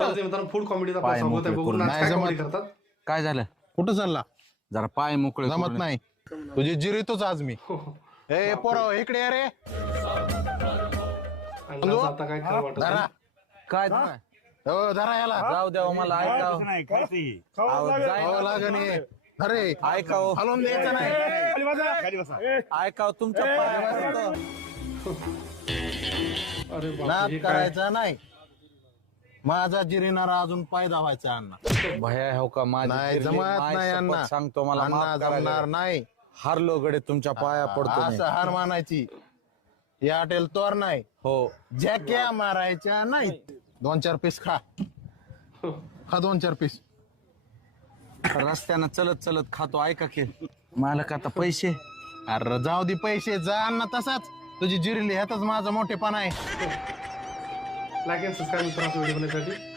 मित्रांनो फूड कॉमेडीचा पाय स्वागत मोकळे आहे. बघून करून आज नाही काय जमत. comedy करतात. काय झालं? कुठं चालला? जरा पाय मोकळे जमत करून- नाही तुझी जिरीतोच आज मी. हो, हो. ए पोराव इकडे ये रे. अण्णाचं आता काय खरं वाटत धरा नाही. काय झालं? हो धरा याला. जाऊ द्या मला ऐकाव हो लागण ये. अरे ऐकाव हलवून द्यायचं नाही. ऐकाव तुमच्या पायावर अरे बापरे, नाद हे काय? करायचा नाही. माझा जिरीनारा अजून पाय दावायचा अण्णा. भया हो का माझी नाही फिरली, जमत माय नाही शपथ अण्णा. सांगतो मला अण्णा माफ करायला. जमणार नाही. हारलो गडे तुमच्या पाया पडतो मी. असं हार मानायची. या हॉटेल तोर नाही. हो जॅक्या मारायच्या नाही. 2-4 पीस खा. खा 2-4 पीस. रस्त्यानं चलत चलत खातो ऐका की मालक आता पैसे अरे जाऊ दे पैसे जा अण्णा तसाच. तुझी जिरीली ह्यातच माझा मोठेपणा आहे. लाईक अँड सबस्क्राईब करा व्हिडिओ बनवण्यासाठी.